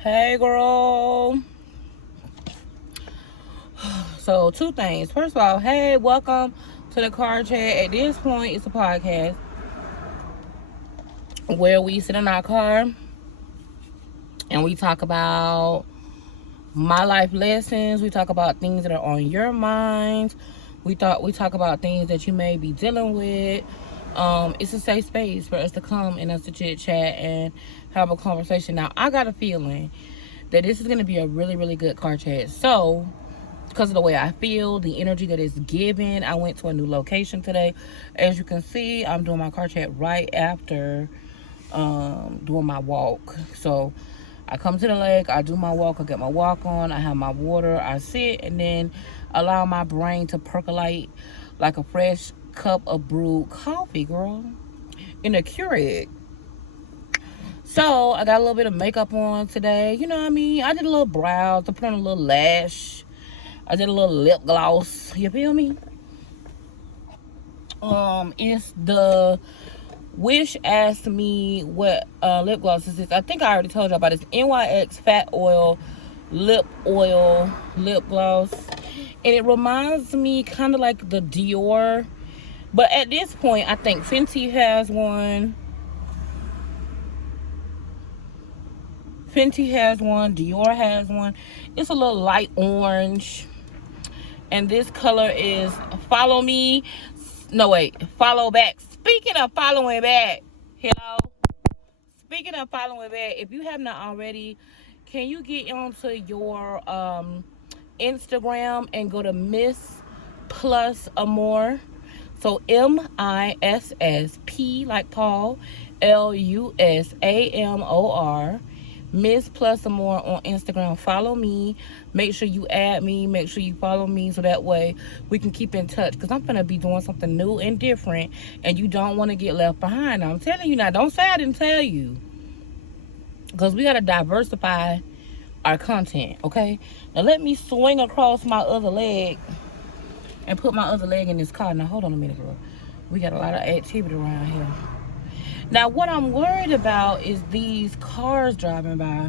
Hey, girl. So, two things. First of all, hey, welcome to the car chat. At this point, it's a podcast where we sit in our car and we talk about my life lessons. We talk about things that are on your mind. We talk about things that you may be dealing with. It's a safe space for us to come and us to chit chat and have a conversation. Now, I got a feeling that this is going to be a really, really good car chat. So, because of the way I feel, the energy that is given, I went to a new location today. As you can see, I'm doing my car chat right after doing my walk. So I come to the lake, I do my walk, I get my walk on, I have my water, I sit, and then allow my brain to percolate like a fresh cup of brewed coffee, girl, in a Keurig. So I got a little bit of makeup on today. You know what I mean? I did a little brows, I put on a little lash. I did a little lip gloss. You feel me? It's the Wish asked me what lip gloss is this. I think I already told you about it. It's NYX Fat Oil Lip Gloss. And it reminds me kind of like the Dior. But at this point, I think Fenty has one. Dior has one. It's a little light orange. And this color is Follow Me. No, wait. Follow Back. Speaking of following back. Hello? Speaking of following back, if you have not already, can you get onto your Instagram and go to Miss Plus Amor? So MISSP like Paul, LUSAMOR. Miss Plus Amor on Instagram. Follow me. Make sure you add me. Make sure you follow me so that way we can keep in touch. Because I'm going to be doing something new and different. And you don't want to get left behind. Now, I'm telling you now. Don't say I didn't tell you. Because we got to diversify our content. Okay? Now, let me swing across my other leg. And put my other leg in this car. Now, hold on a minute, girl. We got a lot of activity around here. Now, what I'm worried about is these cars driving by.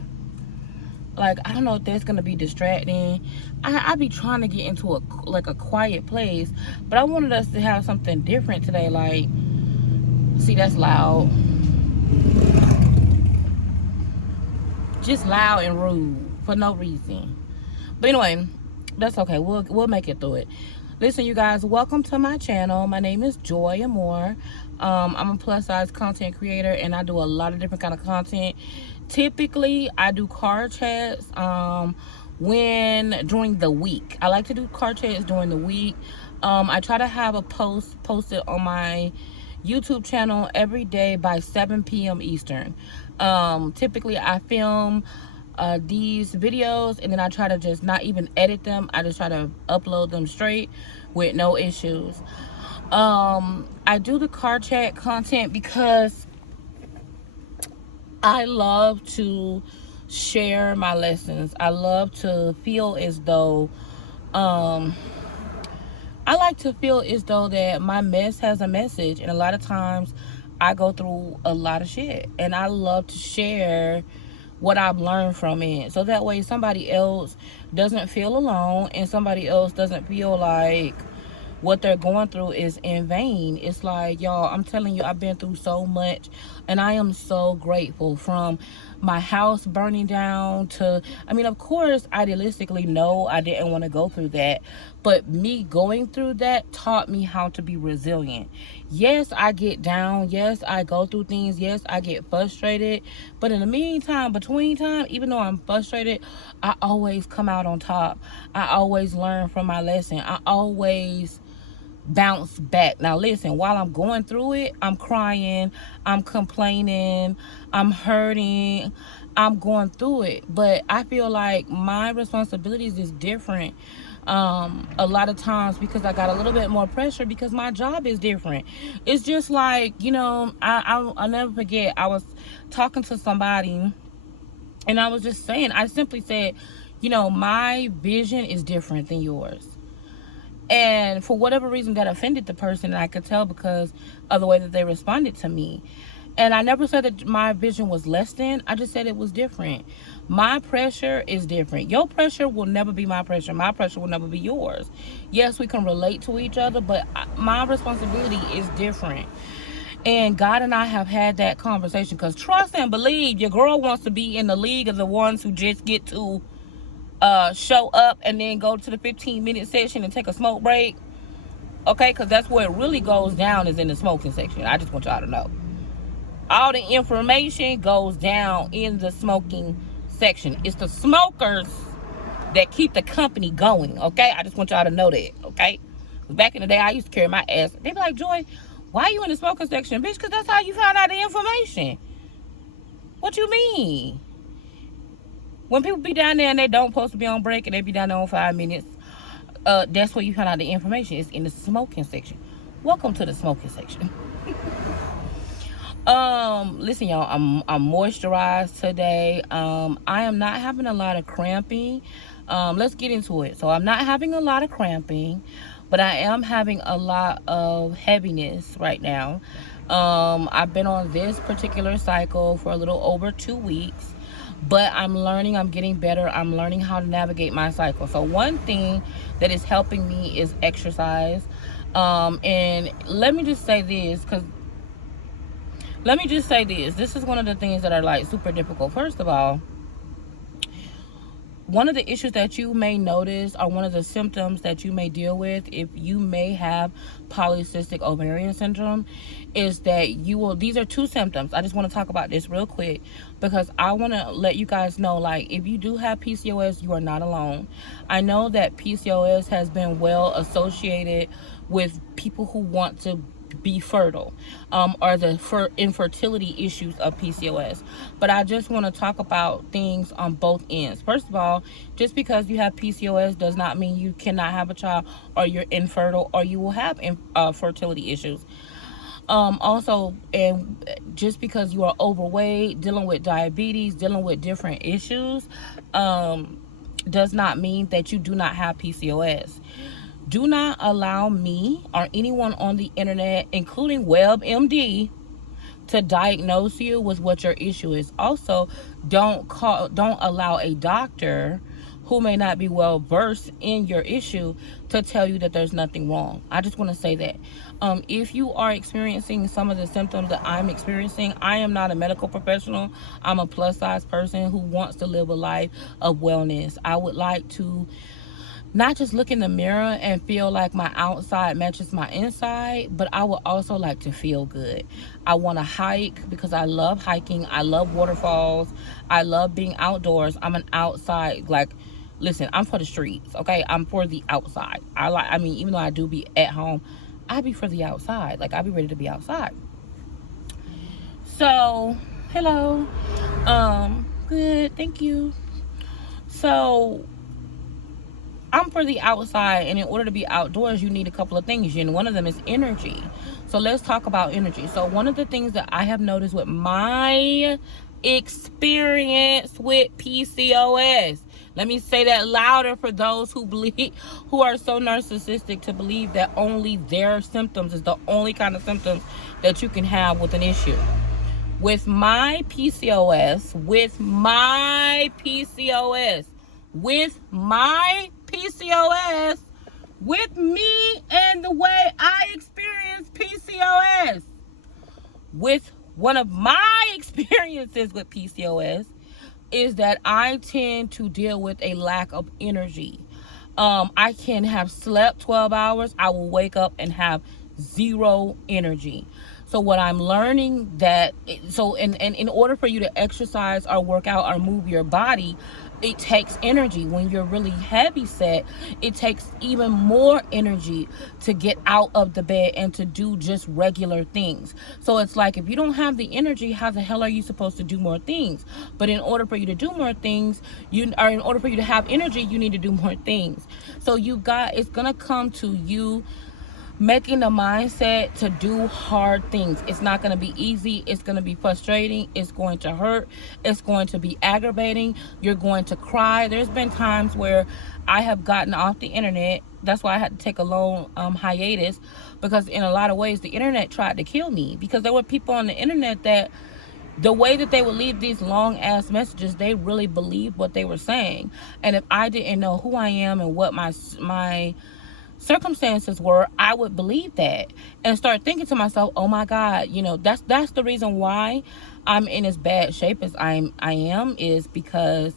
Like, I don't know if that's going to be distracting. I be trying to get into a quiet place. But I wanted us to have something different today. Like, see, that's loud. Just loud and rude for no reason. But anyway, that's okay. We'll make it through it. Listen, you guys, welcome to my channel. My name is Joy Amor. I'm a plus size content creator and I do a lot of different kind of content. Typically, I do car chats during the week. I like to do car chats during the week. I try to have a post posted on my YouTube channel every day by 7 p.m. Eastern. Typically, I film these videos and then I try to just not even edit them. I just try to upload them straight with no issues. I do the car chat content because I love to share my lessons. I love to feel as though I like to feel as though that my mess has a message, and a lot of times I go through a lot of shit and I love to share what I've learned from it, so that way somebody else doesn't feel alone and somebody else doesn't feel like what they're going through is in vain. It's like, y'all, I'm telling you, I've been through so much and I am so grateful. From my house burning down to, I mean, of course, idealistically, no, I didn't want to go through that, but me going through that taught me how to be resilient. Yes, I get down. Yes, I go through things. Yes, I get frustrated, but in the meantime, between time, even though I'm frustrated, I always come out on top. I always learn from my lesson. I always bounce back. Now listen, while I'm going through it, I'm crying, I'm complaining, I'm hurting, I'm going through it, but I feel like my responsibilities is different a lot of times because I got a little bit more pressure because my job is different. It's just like, you know, I'll never forget, I was talking to somebody and I was just saying, I simply said, you know, my vision is different than yours. And for whatever reason that offended the person, and I could tell because of the way that they responded to me. And I never said that my vision was less than. I just said it was different. My pressure is different. Your pressure will never be my pressure. My pressure will never be yours. Yes, we can relate to each other, but my responsibility is different. And God and I have had that conversation, because trust and believe, your girl wants to be in the league of the ones who just get to show up and then go to the 15-minute session and take a smoke break. Okay, because that's where it really goes down, is in the smoking section. I just want y'all to know. All the information goes down in the smoking section. It's the smokers that keep the company going, okay? I just want y'all to know that, okay? Back in the day, I used to carry my ass. They be like, Joy, why are you in the smoking section? Bitch, because that's how you found out the information. What you mean? When people be down there and they don't supposed to be on break and they be down there on 5 minutes, that's where you find out the information. It's in the smoking section. Welcome to the smoking section. Listen, y'all, I'm moisturized today. I am not having a lot of cramping. Let's get into it. So I'm not having a lot of cramping, but I am having a lot of heaviness right now. I've been on this particular cycle for a little over 2 weeks, but I'm learning, I'm getting better. I'm learning how to navigate my cycle. So one thing that is helping me is exercise. And let me just say this, this is one of the things that are like super difficult. First of all, one of the issues that you may notice, or one of the symptoms that you may deal with if you may have polycystic ovarian syndrome, is that these are 2 symptoms. I just want to talk about this real quick, because I want to let you guys know, like, if you do have PCOS, you are not alone. I know that PCOS has been well associated with people who want to be fertile, or the infertility issues of PCOS. But I just want to talk about things on both ends. First of all, just because you have PCOS does not mean you cannot have a child, or you're infertile, or you will have fertility issues. Also, and just because you are overweight, dealing with diabetes, dealing with different issues, does not mean that you do not have PCOS. Do not allow me or anyone on the internet, including WebMD, to diagnose you with what your issue is. Also, don't allow a doctor who may not be well versed in your issue to tell you that there's nothing wrong. I just want to say that. If you are experiencing some of the symptoms that I'm experiencing, I am not a medical professional. I'm a plus size person who wants to live a life of wellness. I would like to not just look in the mirror and feel like my outside matches my inside, but I would also like to feel good. I want to hike because I love hiking. I love waterfalls. I love being outdoors. I'm an outside, like, listen, I'm for the streets, okay? I'm for the outside. Even though I do be at home, I be for the outside. Like, I be ready to be outside. So, hello. Good, thank you. So, I'm for the outside, and in order to be outdoors, you need a couple of things, and one of them is energy. So let's talk about energy. So one of the things that I have noticed with my experience with PCOS, let me say that louder for those who are so narcissistic to believe that only their symptoms is the only kind of symptoms that you can have with an issue. With my PCOS, with me and the way I experience PCOS, with one of my experiences with PCOS, is that I tend to deal with a lack of energy. I can have slept 12 hours. I will wake up and have zero energy. So what I'm learning in order for you to exercise or work out or move your body, it takes energy. When you're really heavy set, it takes even more energy to get out of the bed and to do just regular things. So it's like, if you don't have the energy, how the hell are you supposed to do more things? But in order for you to do more things, in order for you to have energy, you need to do more things. So it's gonna come to you making the mindset to do hard things. It's not going to be easy. It's going to be frustrating. It's going to hurt. It's going to be aggravating. You're going to cry. There's been times where I have gotten off the internet That's why I had to take a long hiatus, because in a lot of ways the internet tried to kill me, because there were people on the internet that the way that they would leave these long ass messages, they really believed what they were saying. And if I didn't know who I am and what my circumstances were, I would believe that and start thinking to myself, oh my God, you know, that's the reason why I'm in as bad shape as I am, is because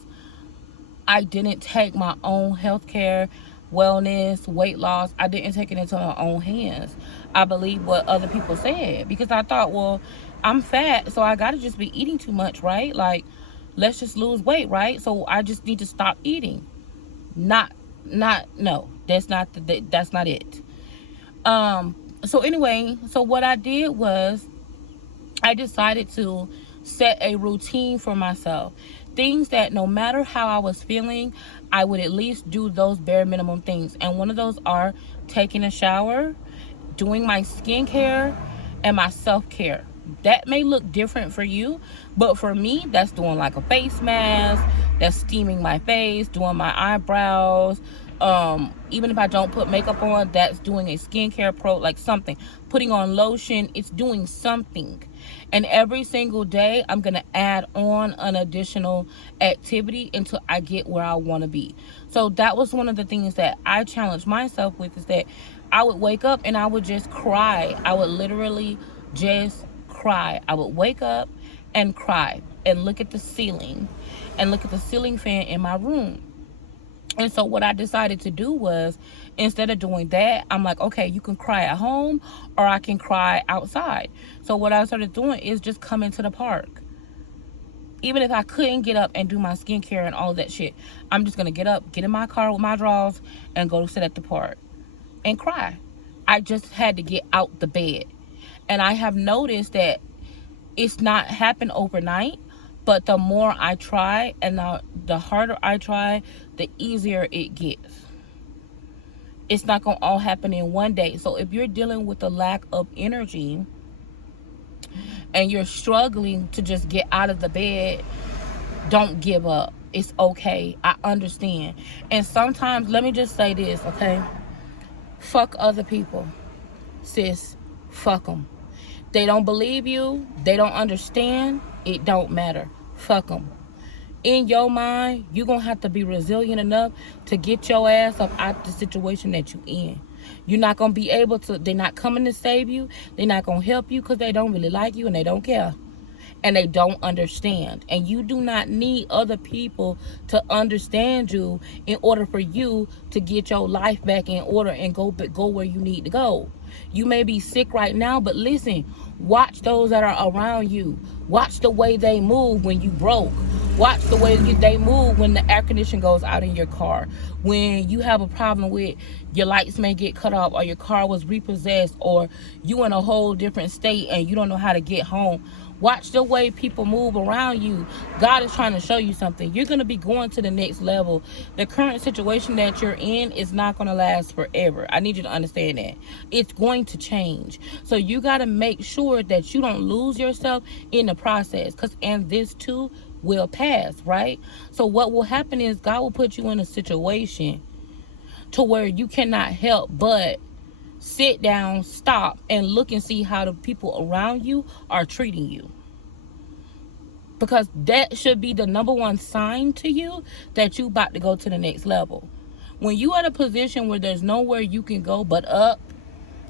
I didn't take my own health care, wellness, weight loss. I didn't take it into my own hands. I believe what other people said, because I thought, well, I'm fat, so I gotta just be eating too much, right? Like, let's just lose weight, right? So I just need to stop eating. No, that's not it. So anyway, so what I did was I decided to set a routine for myself. Things that no matter how I was feeling, I would at least do those bare minimum things. And one of those are taking a shower, doing my skincare, and my self-care. That may look different for you, but for me, that's doing like a face mask, that's steaming my face, doing my eyebrows. Even if I don't put makeup on, that's doing a skincare like something. Putting on lotion, it's doing something. And every single day, I'm going to add on an additional activity until I get where I want to be. So that was one of the things that I challenged myself with, is that I would wake up and I would just cry. I would literally just cry. I would wake up and cry and look at the ceiling and look at the ceiling fan in my room. And so what I decided to do was, instead of doing that, I'm like, okay, you can cry at home or I can cry outside. So what I started doing is just coming to the park. Even if I couldn't get up and do my skincare and all of that shit, I'm just going to get up, get in my car with my drawers, and go sit at the park and cry. I just had to get out the bed. And I have noticed that it's not happened overnight, but the more I try and the harder I try, the easier it gets. It's not going to all happen in one day. So if you're dealing with a lack of energy and you're struggling to just get out of the bed, don't give up. It's okay. I understand. And sometimes, let me just say this, okay? Fuck other people. Sis, fuck them. They don't believe you. They don't understand. It don't matter. Fuck them. In your mind, you're going to have to be resilient enough to get your ass up out the situation that you in. You're not going to be able to, they're not coming to save you. They're not going to help you because they don't really like you and they don't care. And they don't understand. And you do not need other people to understand you in order for you to get your life back in order and go where you need to go. You may be sick right now, but listen, watch those that are around you. Watch the way they move when you broke. Watch the way they move when the air conditioning goes out in your car. When you have a problem with your lights may get cut off, or your car was repossessed, or you in a whole different state and you don't know how to get home. Watch the way people move around you. God is trying to show you something. You're going to be going to the next level. The current situation that you're in is not going to last forever. I need you to understand that. It's going to change. So you got to make sure that you don't lose yourself in the process. And this too will pass, right? So what will happen is God will put you in a situation to where you cannot help but sit down, stop, and look and see how the people around you are treating you. Because that should be the number one sign to you that you about to go to the next level. When you at a position where there's nowhere you can go but up,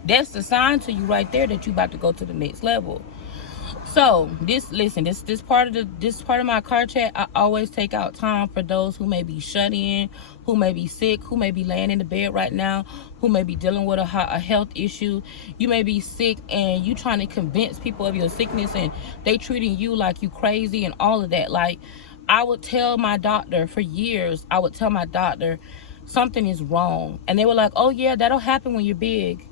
that's the sign to you right there that you about to go to the next level. So this part of my car chat, I always take out time for those who may be shut in, who may be sick, who may be laying in the bed right now, who may be dealing with a health issue. You may be sick and you trying to convince people of your sickness and they treating you like you crazy and all of that. Like, I would tell my doctor for years, something is wrong. And they were like, oh yeah, that'll happen when you're big.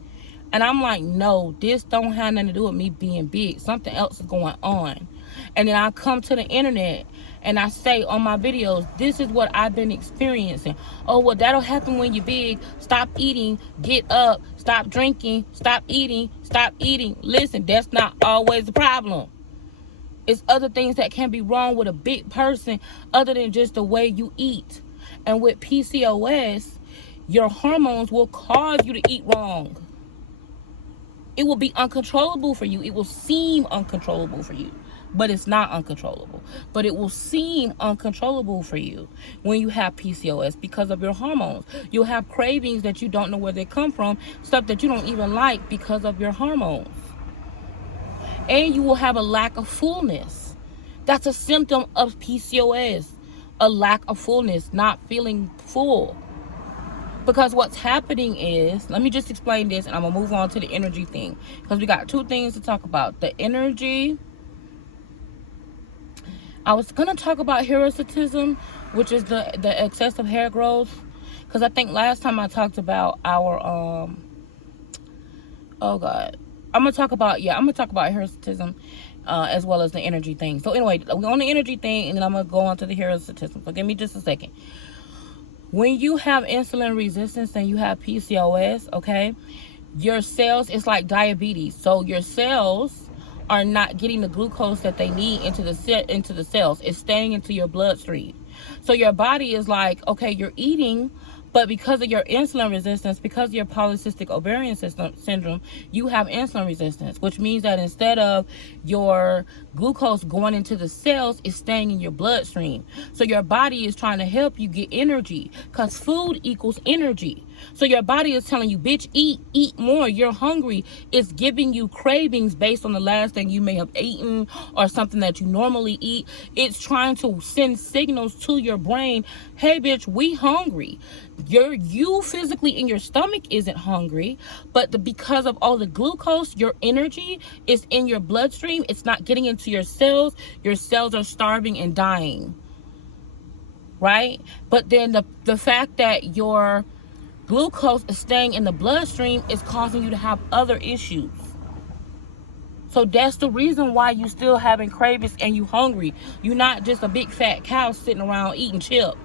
And I'm like, no, this don't have nothing to do with me being big. Something else is going on. And then I come to the internet and I say on my videos, this is what I've been experiencing. Oh, well, that'll happen when you're big. Stop eating. Get up. Stop drinking. Stop eating. Stop eating. Listen, that's not always the problem. It's other things that can be wrong with a big person other than just the way you eat. And with PCOS, your hormones will cause you to eat wrong. It will be uncontrollable for you. It will seem uncontrollable for you, but it's not uncontrollable. But it will seem uncontrollable for you when you have PCOS because of your hormones. You'll have cravings that you don't know where they come from, stuff that you don't even like because of your hormones. And you will have a lack of fullness. That's a symptom of PCOS, a lack of fullness, not feeling full. Because what's happening is, let me just explain this and I'm going to move on to the energy thing. Because we got two things to talk about. The energy. I was going to talk about hirsutism, which is the excessive hair growth. Because I think last time I talked about our, oh God. I'm going to talk about hirsutism as well as the energy thing. So anyway, we're on the energy thing and then I'm going to go on to the hirsutism. So give me just a second. When you have insulin resistance and you have PCOS, okay, your cells, it's like diabetes. So your cells are not getting the glucose that they need into the cells. It's staying into your bloodstream. So your body is like, okay, you're eating, but because of your insulin resistance, because of your polycystic ovarian syndrome, you have insulin resistance, which means that instead of your glucose going into the cells, it's staying in your bloodstream. So your body is trying to help you get energy because food equals energy. So your body is telling you, bitch, eat more. You're hungry. It's giving you cravings based on the last thing you may have eaten or something that you normally eat. It's trying to send signals to your brain. Hey, bitch, we hungry. You physically in your stomach isn't hungry, but because of all the glucose, your energy is in your bloodstream. It's not getting into your cells. Your cells are starving and dying. Right? But then the fact that your glucose is staying in the bloodstream is causing you to have other issues. So that's the reason why you still having cravings and you hungry. You're not just a big fat cow sitting around eating chips.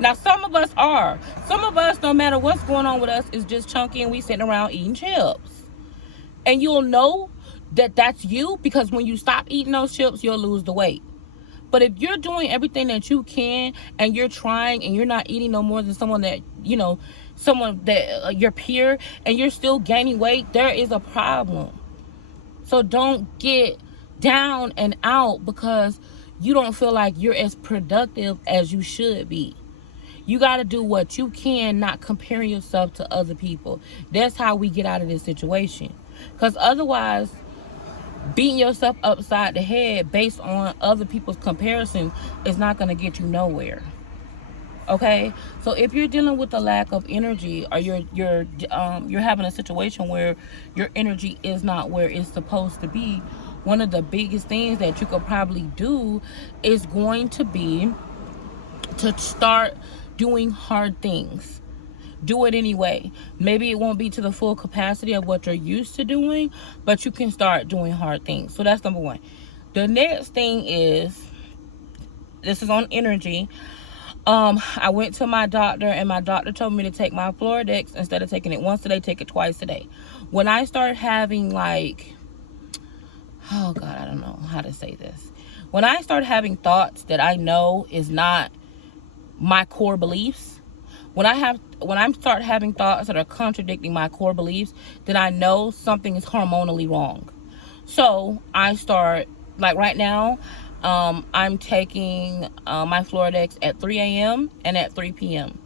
Now some of us are. Some of us, no matter what's going on with us, is just chunky and we sitting around eating chips. And you'll know that that's you because when you stop eating those chips, you'll lose the weight. But if you're doing everything that you can and you're trying and you're not eating no more than someone that, your peer, and you're still gaining weight, there is a problem. So don't get down and out because you don't feel like you're as productive as you should be. You got to do what you can, not comparing yourself to other people. That's how we get out of this situation. Because otherwise, beating yourself upside the head based on other people's comparison is not going to get you nowhere. Okay, so if you're dealing with a lack of energy, or you're having a situation where your energy is not where it's supposed to be, one of the biggest things that you could probably do is going to be to start doing hard things. Do it anyway. Maybe it won't be to the full capacity of what you're used to doing, but you can start doing hard things. So that's number one. The next thing is, this is on energy. I went to my doctor and my doctor told me to take my Floradex. Instead of taking it once a day, take it twice a day. When I start having oh God, I don't know how to say this. When I start having thoughts that I know is not my core beliefs, when I start having thoughts that are contradicting my core beliefs, then I know something is hormonally wrong. So I start, like right now, I'm taking my Floradex at 3 a.m. and at 3 p.m.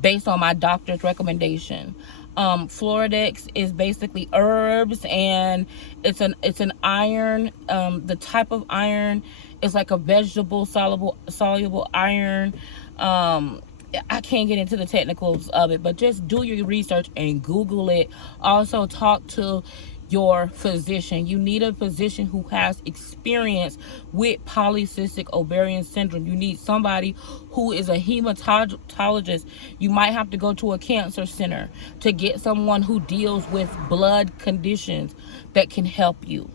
based on my doctor's recommendation. Floradex is basically herbs, and it's an iron. The type of iron is like a vegetable soluble iron. I can't get into the technicals of it, but just do your research and Google it. Also talk to your physician. You need a physician who has experience with polycystic ovarian syndrome. You need somebody who is a hematologist. You might have to go to a cancer center to get someone who deals with blood conditions that can help you.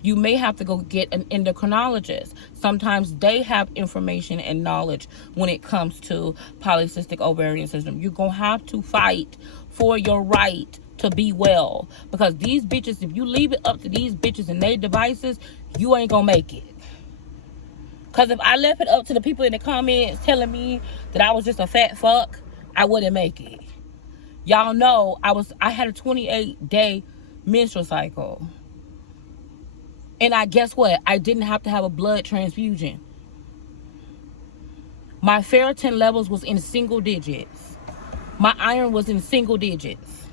You may have to go get an endocrinologist. Sometimes they have information and knowledge when it comes to polycystic ovarian syndrome. You're going to have to fight for your right to be well. Because these bitches, if you leave it up to these bitches and their devices, you ain't going to make it. Because if I left it up to the people in the comments telling me that I was just a fat fuck, I wouldn't make it. Y'all know I had a 28-day menstrual cycle. And guess what? I didn't have to have a blood transfusion. My ferritin levels was in single digits. My iron was in single digits.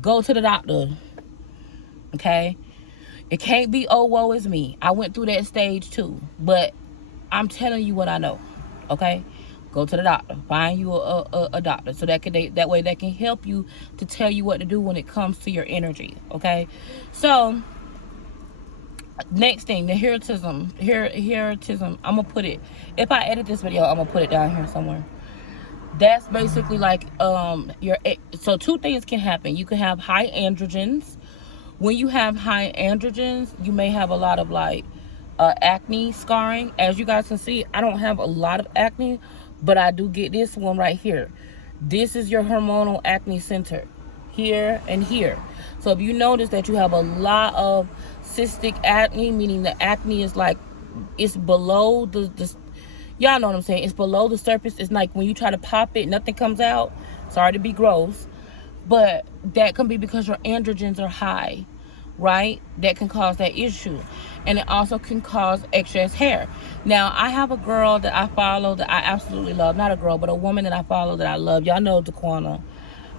Go to the doctor. Okay? It can't be, oh, woe is me. I went through that stage too. But I'm telling you what I know. Okay? Go to the doctor. Find you a doctor. So that way they can help you to tell you what to do when it comes to your energy. Okay? So, next thing, the heritism. I'm going to put it, if I edit this video, I'm going to put it down here somewhere. That's basically like, so two things can happen. You can have high androgens. When you have high androgens, you may have a lot of like acne scarring. As you guys can see, I don't have a lot of acne, but I do get this one right here. This is your hormonal acne center, here and here. So if you notice that you have a lot of cystic acne, meaning the acne is like, it's below the y'all know what I'm saying, it's below the surface. It's like when you try to pop it, nothing comes out. Sorry to be gross, but that can be because your androgens are high, right? That can cause that issue. And it also can cause excess hair. Now, I have a girl that I follow that I absolutely love. Not a girl, but a woman that I follow that I love. Y'all know Daquana.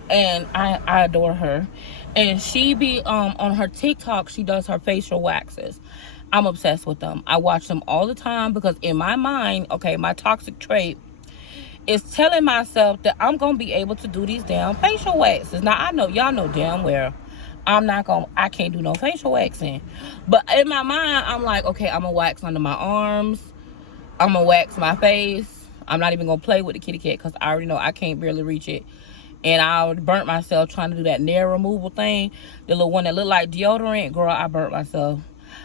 And I adore her. And she be on her TikTok, she does her facial waxes. I'm obsessed with them. I watch them all the time because in my mind, okay, my toxic trait is telling myself that I'm going to be able to do these damn facial waxes. Now, I know, y'all know damn well I can't do no facial waxing. But in my mind, I'm like, okay, I'm going to wax under my arms. I'm going to wax my face. I'm not even going to play with the kitty cat because I already know I can't barely reach it. And I burnt myself trying to do that nail removal thing. The little one that looked like deodorant. Girl, I burnt myself.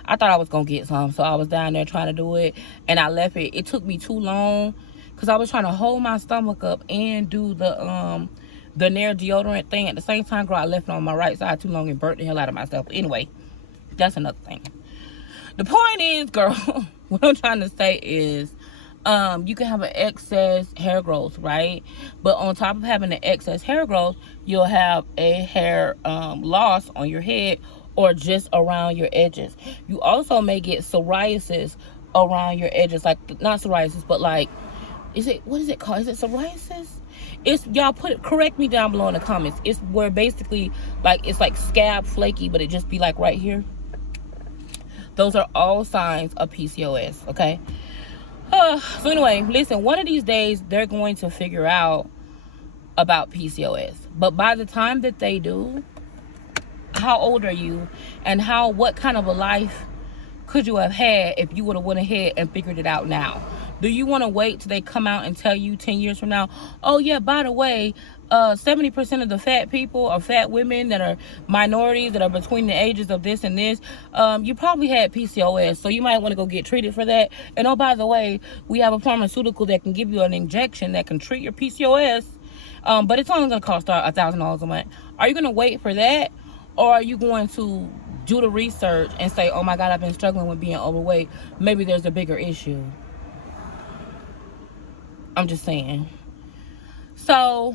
I thought I was going to get some. So I was down there trying to do it. And I left it. It took me too long. Because I was trying to hold my stomach up and do the nail deodorant thing. At the same time, girl, I left it on my right side too long and burnt the hell out of myself. Anyway, that's another thing. The point is, girl, what I'm trying to say is, you can have an excess hair growth, right? But on top of having an excess hair growth, you'll have a hair loss on your head or just around your edges. You also may get psoriasis around your edges, like not psoriasis, but like, what is it called? Is it psoriasis? It's, y'all correct me down below in the comments. It's where basically like it's like scab flaky, but it just be like right here. Those are all signs of PCOS, okay? So anyway, listen, one of these days they're going to figure out about PCOS. But by the time that they do, how old are you? And what kind of a life could you have had if you would have went ahead and figured it out now? Do you want to wait till they come out and tell you 10 years from now, oh yeah, by the way, 70% of the fat people or fat women that are minorities that are between the ages of this and this, you probably had PCOS, so you might want to go get treated for that. And oh, by the way, we have a pharmaceutical that can give you an injection that can treat your PCOS, but it's only going to cost $1,000 a month. Are you going to wait for that? Or are you going to do the research and say, oh my God, I've been struggling with being overweight. Maybe there's a bigger issue. I'm just saying. So,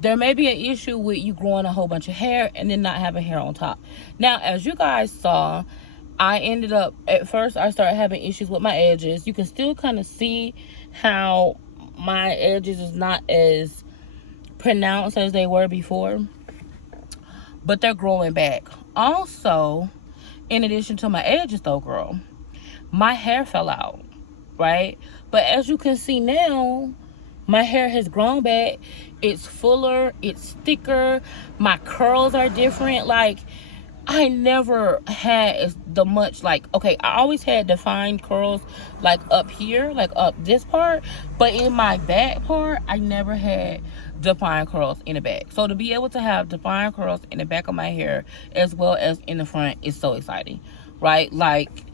there may be an issue with you growing a whole bunch of hair and then not having hair on top. Now, as you guys saw, I ended up, at first, I started having issues with my edges. You can still kind of see how my edges is not as pronounced as they were before. But they're growing back. Also, in addition to my edges though, girl, my hair fell out, right? But as you can see now, my hair has grown back. It's fuller, it's thicker. My curls are different. Like, I never had okay, I always had defined curls like up here, like up this part. But in my back part, I never had defined curls in the back. So to be able to have defined curls in the back of my hair as well as in the front is so exciting, right? Like,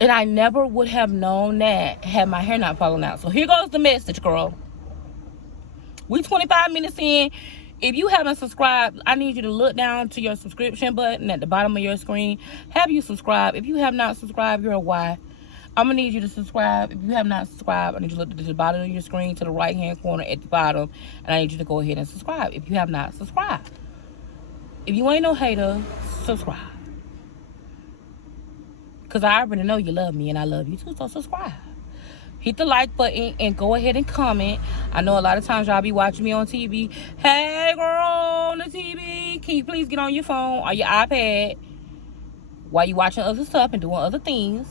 and I never would have known that had my hair not fallen out. So here goes the message, girl. We 25 minutes in. If you haven't subscribed, I need you to look down to your subscription button at the bottom of your screen. Have you subscribed? If you have not subscribed, you're a why. I'm gonna need you to subscribe. If you have not subscribed, I need you to look at the bottom of your screen to the right hand corner at the bottom, and I need you to go ahead and subscribe if you have not subscribed. If you ain't no hater, subscribe, because I already know you love me and I love you too, so subscribe. Hit the like button and go ahead and comment. I know a lot of times y'all be watching me on TV. Hey girl on the TV, can you please get on your phone or your iPad while you watching other stuff and doing other things?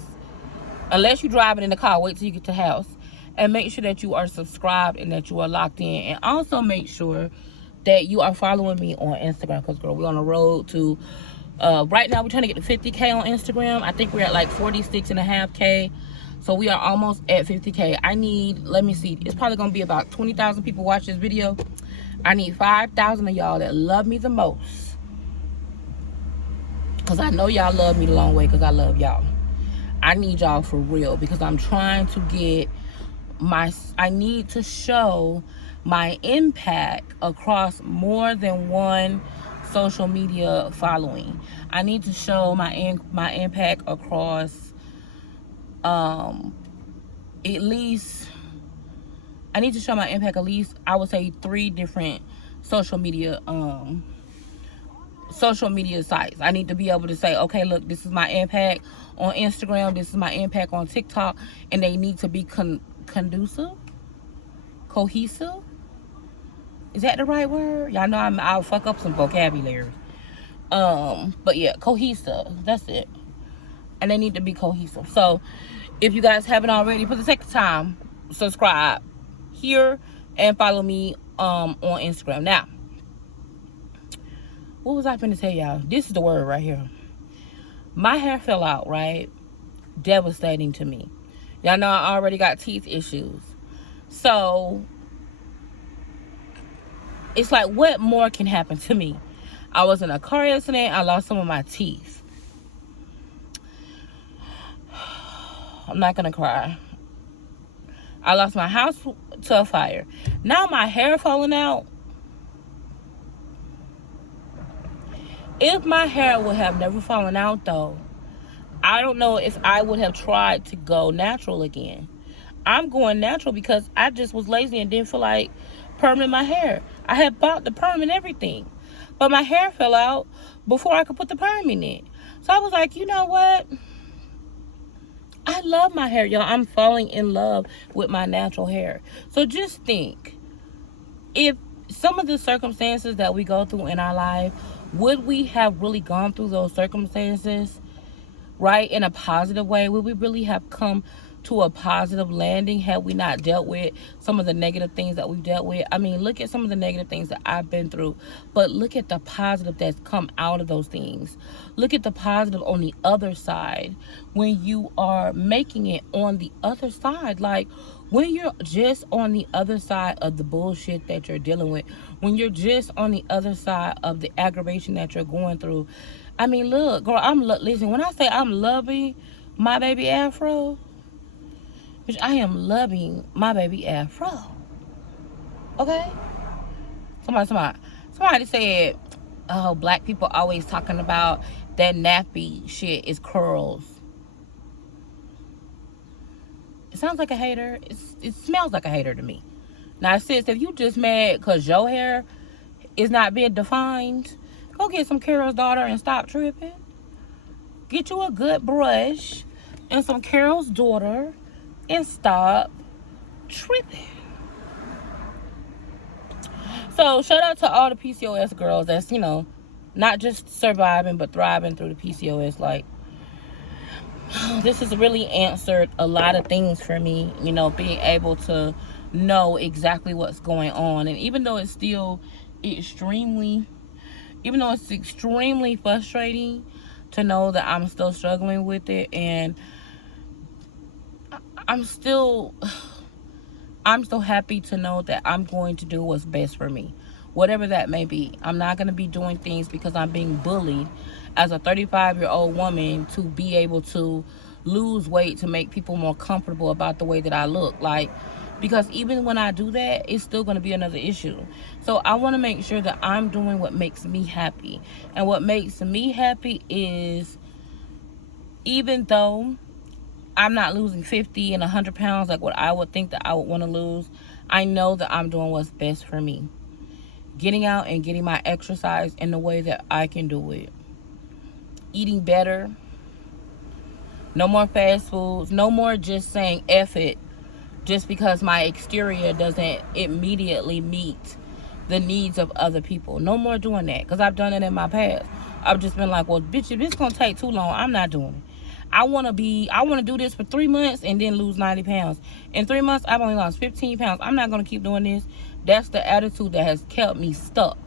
Unless you're driving in the car, wait till you get to the house. And make sure that you are subscribed and that you are locked in. And also make sure that you are following me on Instagram. Because, girl, we're on the road to... right now, we're trying to get to 50K on Instagram. I think we're at like 46.5K. So, we are almost at 50K. I need... Let me see. It's probably going to be about 20,000 people watch this video. I need 5,000 of y'all that love me the most. Because I know y'all love me the long way because I love y'all. I need y'all for real, because I'm trying to get I need to show my impact across more than one social media following. I need to show my impact across at least, I need to show my impact at least, I would say 3 different social media sites. I need to be able to say, okay, look, this is my impact on Instagram, this is my impact on TikTok, and they need to be cohesive. Is that the right word? Y'all know I'll fuck up some vocabulary. But yeah, cohesive. That's it. And they need to be cohesive. So if you guys haven't already, for the second time, subscribe here and follow me on Instagram. Now, what was I finna tell y'all? This is the word right here. My hair fell out, right? Devastating to me. Y'all know I already got teeth issues. So, it's like, what more can happen to me? I was in a car accident. I lost some of my teeth. I'm not gonna cry. I lost my house to a fire. Now my hair falling out. If my hair would have never fallen out, though, I don't know if I would have tried to go natural again. I'm going natural because I just was lazy and didn't feel like perming my hair. I had bought the perm and everything, but my hair fell out before I could put the perm in it. So I was like, you know what? I love my hair, y'all. I'm falling in love with my natural hair. So just think, if some of the circumstances that we go through in our life, would we have really gone through those circumstances, right, in a positive way? Would we really have come to a positive landing had we not dealt with some of the negative things that we've dealt with? I mean, look at some of the negative things that I've been through, but look at the positive that's come out of those things. Look at the positive on the other side when you are making it on the other side. Like, when you're just on the other side of the bullshit that you're dealing with, when you're just on the other side of the aggravation that you're going through. I mean, look, girl, listen, when I say I'm loving my baby afro, bitch, I am loving my baby afro. Okay? Somebody said, oh, black people always talking about that nappy shit is curls. It sounds like a hater. It smells like a hater to me. Now, sis, if you just mad because your hair is not being defined, go get some Carol's daughter and stop tripping. Get you a good brush and some Carol's daughter and stop tripping. So, shout out to all the PCOS girls that's, you know, not just surviving but thriving through the PCOS. Like, this has really answered a lot of things for me, you know, being able to know exactly what's going on. And even though it's still extremely frustrating to know that I'm still struggling with it, and I'm still happy to know that I'm going to do what's best for me, whatever that may be. I'm not going to be doing things because I'm being bullied as a 35-year-old woman to be able to lose weight to make people more comfortable about the way that I look. Like, because even when I do that, it's still going to be another issue. So I want to make sure that I'm doing what makes me happy. And what makes me happy is, even though I'm not losing 50 and 100 pounds like what I would think that I would want to lose. I know that I'm doing what's best for me. Getting out and getting my exercise in the way that I can do it. Eating better. No more fast foods. No more just saying F it just because my exterior doesn't immediately meet the needs of other people. No more doing that, because I've done it in my past. I've just been like, well, bitch, if it's gonna take too long, I'm not doing it. I want to do this for 3 months and then lose 90 pounds. In 3 months, I've only lost 15 pounds. I'm not going to keep doing this. That's the attitude that has kept me stuck.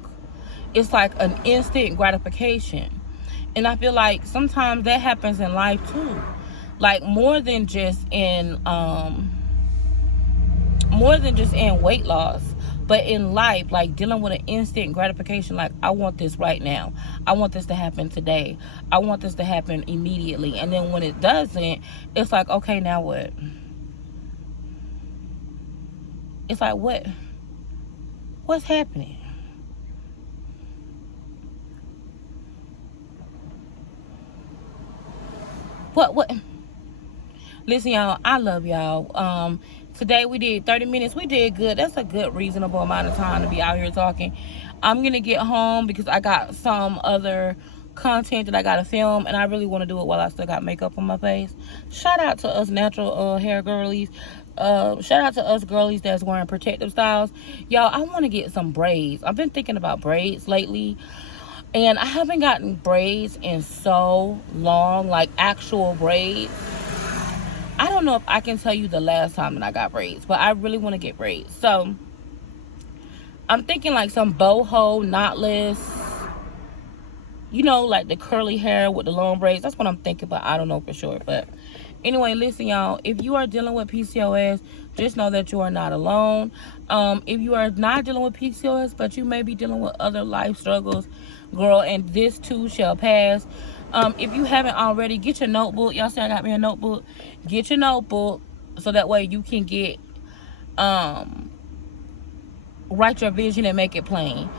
It's like an instant gratification. And I feel like sometimes that happens in life too. Like more than just in weight loss, but in life, like dealing with an instant gratification. Like, I want this right now. I want this to happen today. I want this to happen immediately. And then when it doesn't, it's like, okay, now what? It's like, what's happening? What? Listen, y'all, I love y'all. Today we did 30 minutes. We did good. That's a good, reasonable amount of time to be out here talking. I'm going to get home because I got some other content that I got to film, and I really want to do it while I still got makeup on my face. Shout out to us natural hair girlies. Shout out to us girlies that's wearing protective styles. Y'all, I want to get some braids. I've been thinking about braids lately, and I haven't gotten braids in so long, like actual braids. I don't know if I can tell you the last time that I got braids, but I really want to get braids. So I'm thinking like some boho, knotless, like the curly hair with the long braids. That's what I'm thinking, but I don't know for sure. But anyway, listen, y'all, if you are dealing with PCOS, just know that you are not alone. If you are not dealing with PCOS, but you may be dealing with other life struggles, girl, and this too shall pass. If you haven't already, get your notebook. Y'all see I got me a notebook. Get your notebook so that way you can get write your vision and make it plain.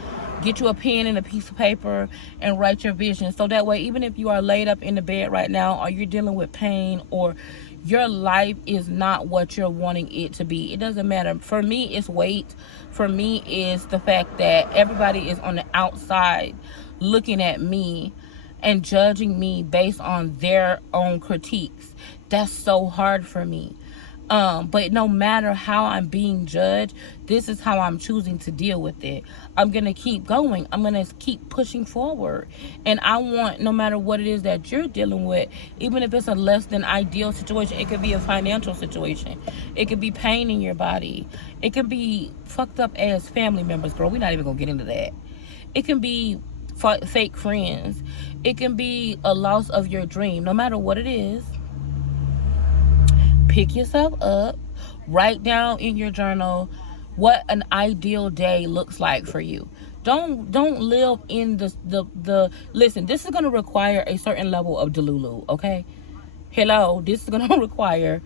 Get you a pen and a piece of paper and write your vision, so that way even if you are laid up in the bed right now, or you're dealing with pain, or your life is not what you're wanting it to be, it doesn't matter. For me, it's weight. For me, it's the fact that everybody is on the outside looking at me and judging me based on their own critiques. That's so hard for me. But no matter how I'm being judged, this is how I'm choosing to deal with it. I'm going to keep going. I'm going to keep pushing forward. And I want, no matter what it is that you're dealing with, even if it's a less than ideal situation, it could be a financial situation. It could be pain in your body. It could be fucked up as family members, girl. We're not even going to get into that. It can be fake friends. It can be a loss of your dream. No matter what it is, pick yourself up, write down in your journal what an ideal day looks like for you. Don't live in the listen, this is going to require a certain level of delulu, okay? Hello, this is going to require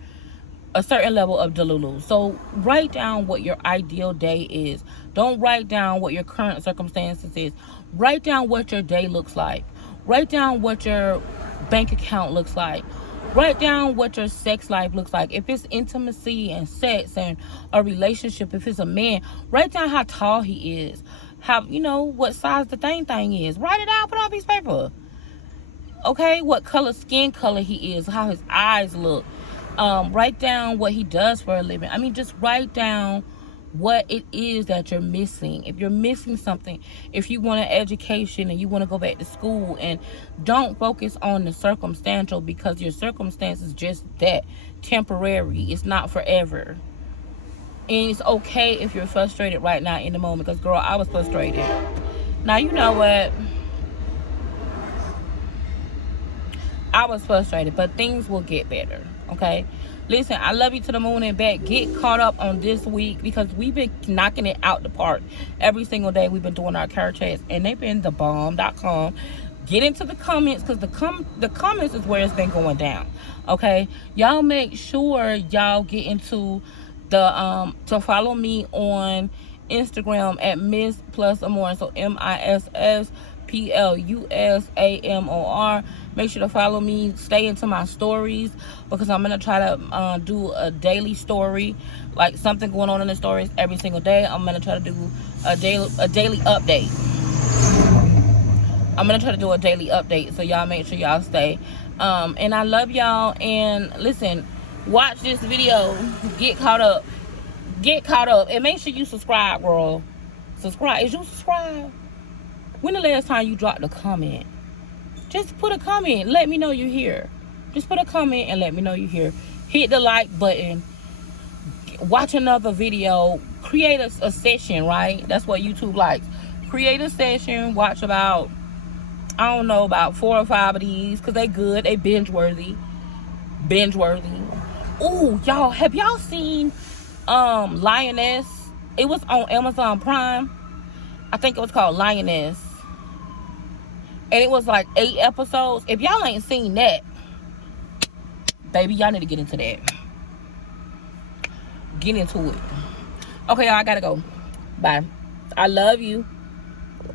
a certain level of delulu. So write down what your ideal day is. Don't write down what your current circumstances is. Write down what your day looks like. Write down what your bank account looks like. Write down what your sex life looks like. If it's intimacy and sex and a relationship, if it's a man, write down how tall he is. How, what size the thing is. Write it out, put it on a piece of paper. Okay, what color, skin color he is, how his eyes look. Write down what he does for a living. I mean, just write down what it is that you're missing. If you're missing something, if you want an education and you want to go back to school, and don't focus on the circumstantial, because your circumstance is just that, temporary. It's not forever. And it's okay if you're frustrated right now in the moment, because girl, I was frustrated. Now, you know what? I was frustrated, but things will get better, okay? Listen, I love you to the moon and back. Get caught up on this week, because we've been knocking it out the park every single day. We've been doing our care chats, and they've been thebomb.com. Get into the comments, because the comments is where it's been going down, okay? Y'all make sure y'all get into the to follow me on Instagram at Miss Plus Amor. So MISSPLUSAMOR. Make sure to follow me. Stay into my stories, because I'm going to try to do a daily story, like something going on in the stories every single day. I'm going to try to do a daily update. I'm going to try to do a daily update, so y'all make sure y'all stay. And I love y'all. And listen, watch this video. Get caught up. And make sure you subscribe, girl. Subscribe. Is you subscribed? When the last time you dropped a comment? Just put a comment. Let me know you're here. Just put a comment and let me know you're here. Hit the like button. Watch another video. Create a session, right? That's what YouTube likes. Create a session. Watch about, I don't know, about 4 or 5 of these, because they good. They binge worthy. Ooh, y'all, have y'all seen Lioness? It was on Amazon Prime. I think it was called Lioness. And it was like 8 episodes. If y'all ain't seen that, baby, y'all need to get into that. Get into it. Okay, y'all, I gotta go. Bye. I love you.